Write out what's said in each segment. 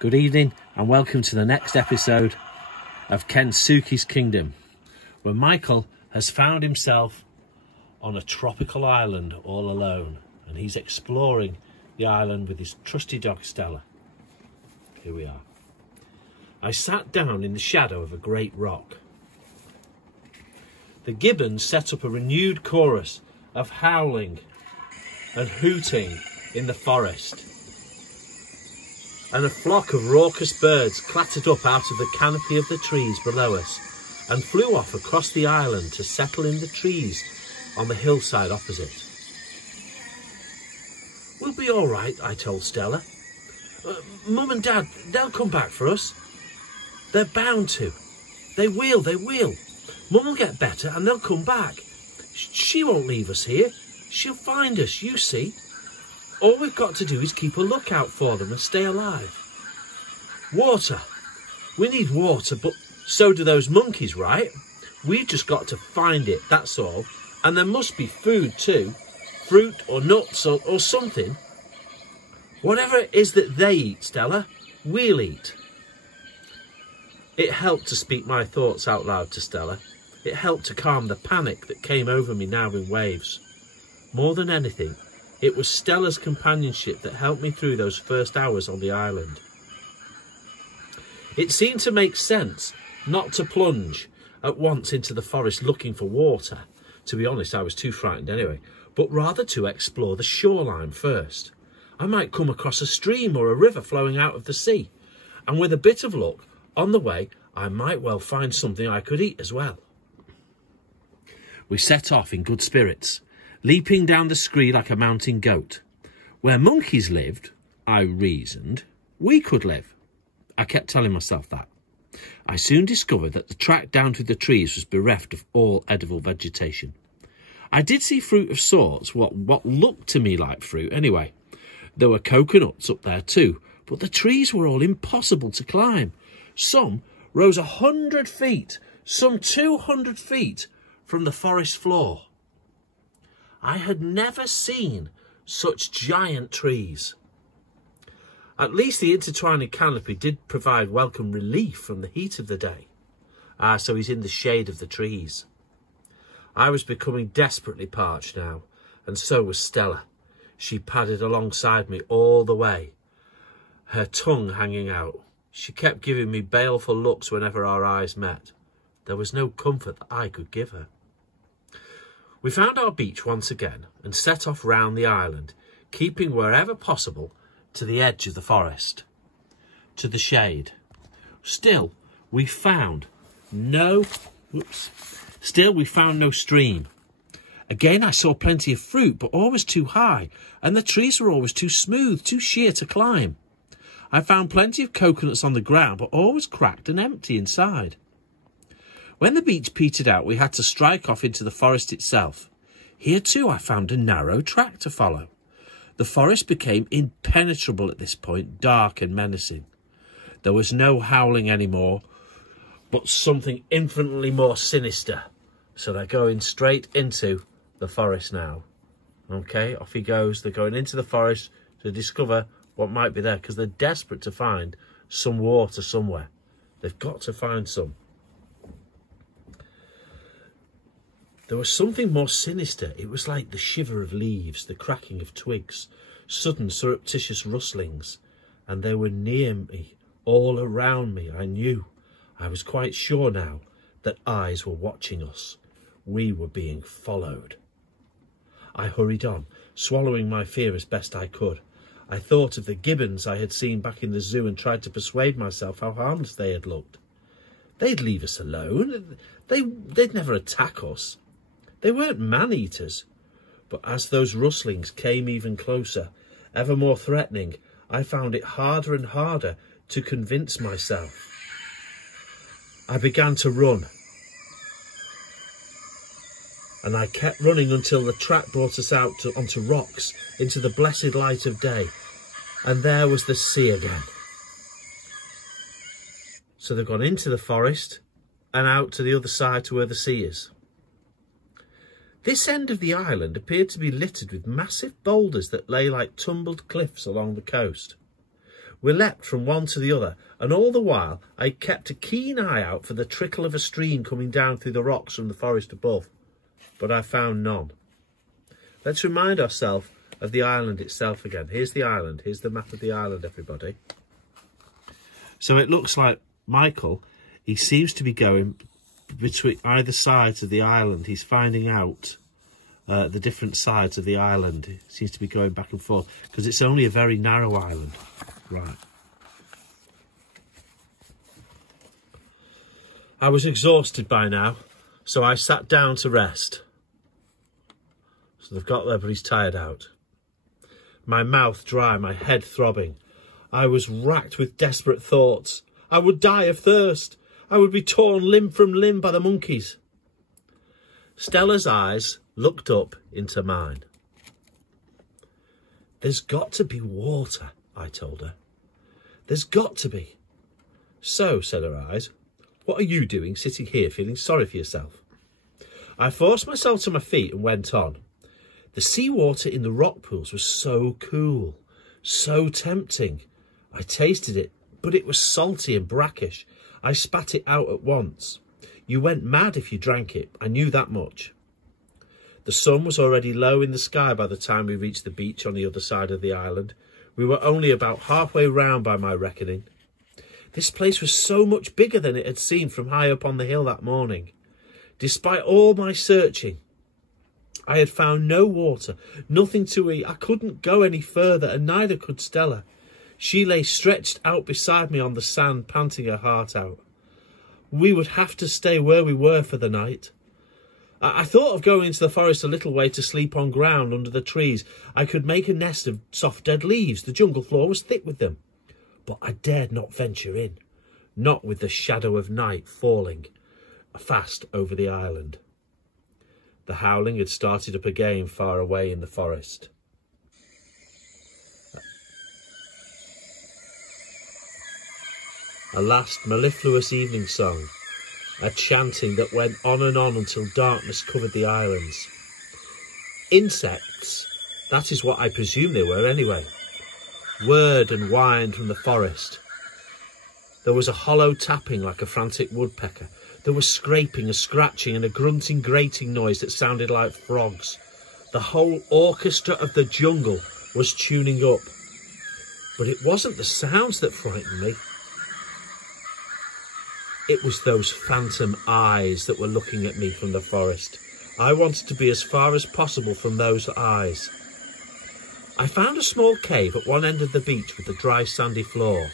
Good evening and welcome to the next episode of Kensuke's Kingdom, where Michael has found himself on a tropical island all alone, and he's exploring the island with his trusty dog Stella. Here we are. I sat down in the shadow of a great rock. The Gibbons set up a renewed chorus of howling and hooting in the forest, and a flock of raucous birds clattered up out of the canopy of the trees below us and flew off across the island to settle in the trees on the hillside opposite. "We'll be all right," I told Stella. "Mum and Dad, they'll come back for us. They're bound to. They will. Mum will get better and they'll come back. She won't leave us here. She'll find us, you see. All we've got to do is keep a lookout for them and stay alive. Water. We need water, but so do those monkeys, right? We've just got to find it, that's all. And there must be food too. Fruit or nuts or something. Whatever it is that they eat, Stella, we'll eat." It helped to speak my thoughts out loud to Stella. It helped to calm the panic that came over me now in waves. More than anything, it was Stella's companionship that helped me through those first hours on the island. It seemed to make sense not to plunge at once into the forest looking for water. To be honest, I was too frightened anyway, but rather to explore the shoreline first. I might come across a stream or a river flowing out of the sea, and with a bit of luck, on the way, I might well find something I could eat as well. We set off in good spirits, leaping down the scree like a mountain goat. Where monkeys lived, I reasoned, we could live. I kept telling myself that. I soon discovered that the track down through the trees was bereft of all edible vegetation. I did see fruit of sorts, what looked to me like fruit anyway. There were coconuts up there too, but the trees were all impossible to climb. Some rose 100 feet, some 200 feet from the forest floor. I had never seen such giant trees. At least the intertwining canopy did provide welcome relief from the heat of the day. So he's in the shade of the trees. I was becoming desperately parched now, and so was Stella. She padded alongside me all the way, her tongue hanging out. She kept giving me baleful looks whenever our eyes met. There was no comfort that I could give her. We found our beach once again and set off round the island, keeping wherever possible to the edge of the forest, to the shade. Still, we found no stream. Again, I saw plenty of fruit, but always too high, and the trees were always too smooth, too sheer to climb. I found plenty of coconuts on the ground, but always cracked and empty inside. When the beach petered out, we had to strike off into the forest itself. Here too I found a narrow track to follow. The forest became impenetrable at this point, dark and menacing. There was no howling anymore, but something infinitely more sinister. So they're going straight into the forest now. Okay, off he goes. They're going into the forest to discover what might be there, because they're desperate to find some water somewhere. They've got to find some. There was something more sinister. It was like the shiver of leaves, the cracking of twigs, sudden surreptitious rustlings, and they were near me, all around me. I knew, I was quite sure now, that eyes were watching us. We were being followed. I hurried on, swallowing my fear as best I could. I thought of the Gibbons I had seen back in the zoo and tried to persuade myself how harmless they had looked. They'd leave us alone. They'd never attack us. They weren't man-eaters. But as those rustlings came even closer, ever more threatening, I found it harder and harder to convince myself. I began to run. And I kept running until the track brought us out onto rocks, into the blessed light of day. And there was the sea again. So they've gone into the forest and out to the other side to where the sea is. This end of the island appeared to be littered with massive boulders that lay like tumbled cliffs along the coast. We leapt from one to the other, and all the while I kept a keen eye out for the trickle of a stream coming down through the rocks from the forest above. But I found none. Let's remind ourselves of the island itself again. Here's the island. Here's the map of the island, everybody. So it looks like Michael, he seems to be going between either sides of the island. He's finding out the different sides of the island. He seems to be going back and forth because it's only a very narrow island. Right. I was exhausted by now, so I sat down to rest. So they've got there, but he's tired out. My mouth dry, my head throbbing. I was racked with desperate thoughts. I would die of thirst. I would be torn limb from limb by the monkeys. Stella's eyes looked up into mine. There's got to be water, I told her. There's got to be. So, said her eyes, what are you doing sitting here feeling sorry for yourself? I forced myself to my feet and went on. The seawater in the rock pools was so cool, so tempting. I tasted it, but it was salty and brackish. I spat it out at once. You went mad if you drank it. I knew that much. The sun was already low in the sky by the time we reached the beach on the other side of the island. We were only about halfway round by my reckoning. This place was so much bigger than it had seemed from high up on the hill that morning. Despite all my searching, I had found no water, nothing to eat. I couldn't go any further, and neither could Stella. She lay stretched out beside me on the sand, panting her heart out. We would have to stay where we were for the night. I thought of going into the forest a little way to sleep on ground under the trees. I could make a nest of soft dead leaves. The jungle floor was thick with them. But I dared not venture in, not with the shadow of night falling fast over the island. The howling had started up again far away in the forest. A last mellifluous evening song, a chanting that went on and on until darkness covered the islands. Insects, that is what I presume they were anyway, whirred and whined from the forest. There was a hollow tapping like a frantic woodpecker. There was scraping, a scratching and a grunting, grating noise that sounded like frogs. The whole orchestra of the jungle was tuning up. But it wasn't the sounds that frightened me. It was those phantom eyes that were looking at me from the forest. I wanted to be as far as possible from those eyes. I found a small cave at one end of the beach with a dry sandy floor.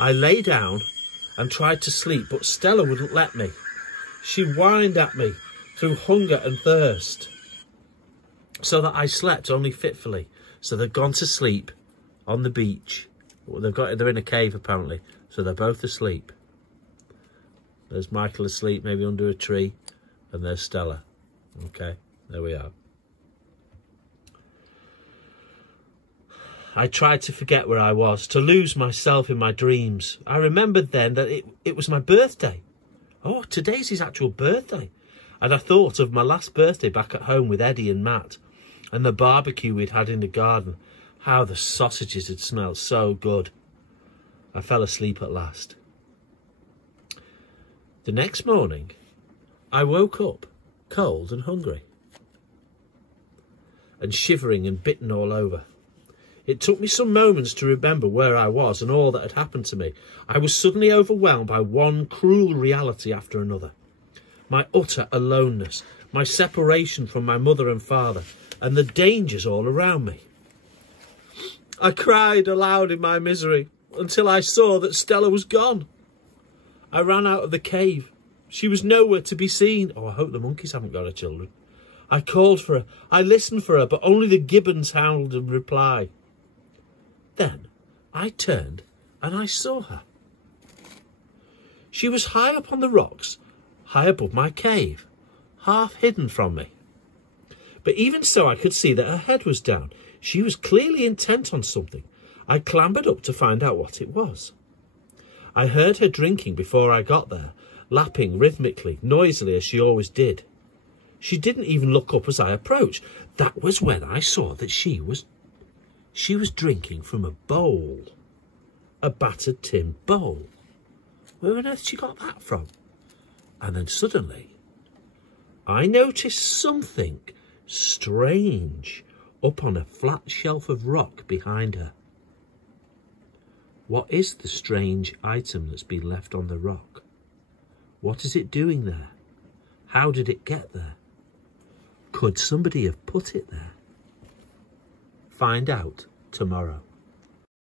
I lay down and tried to sleep, but Stella wouldn't let me. She whined at me through hunger and thirst, so that I slept only fitfully. So they've gone to sleep on the beach. They're in a cave apparently, so they're both asleep. There's Michael asleep, maybe under a tree, and there's Stella. Okay, there we are. I tried to forget where I was, to lose myself in my dreams. I remembered then that it was my birthday. Oh, today's his actual birthday. And I thought of my last birthday back at home with Eddie and Matt, and the barbecue we'd had in the garden. How the sausages had smelled so good. I fell asleep at last. The next morning, I woke up cold and hungry, and shivering and bitten all over. It took me some moments to remember where I was and all that had happened to me. I was suddenly overwhelmed by one cruel reality after another. My utter aloneness, my separation from my mother and father, and the dangers all around me. I cried aloud in my misery until I saw that Stella was gone. I ran out of the cave. She was nowhere to be seen. Oh, I hope the monkeys haven't got her children. I called for her. I listened for her, but only the gibbons howled in reply. Then I turned and I saw her. She was high up on the rocks, high above my cave, half hidden from me. But even so, I could see that her head was down. She was clearly intent on something. I clambered up to find out what it was. I heard her drinking before I got there, lapping rhythmically, noisily as she always did. She didn't even look up as I approached. That was when I saw that she was drinking from a bowl. a battered tin bowl. Where on earth she got that from? And then suddenly, I noticed something strange up on a flat shelf of rock behind her. What is the strange item that's been left on the rock? What is it doing there? How did it get there? Could somebody have put it there? Find out tomorrow.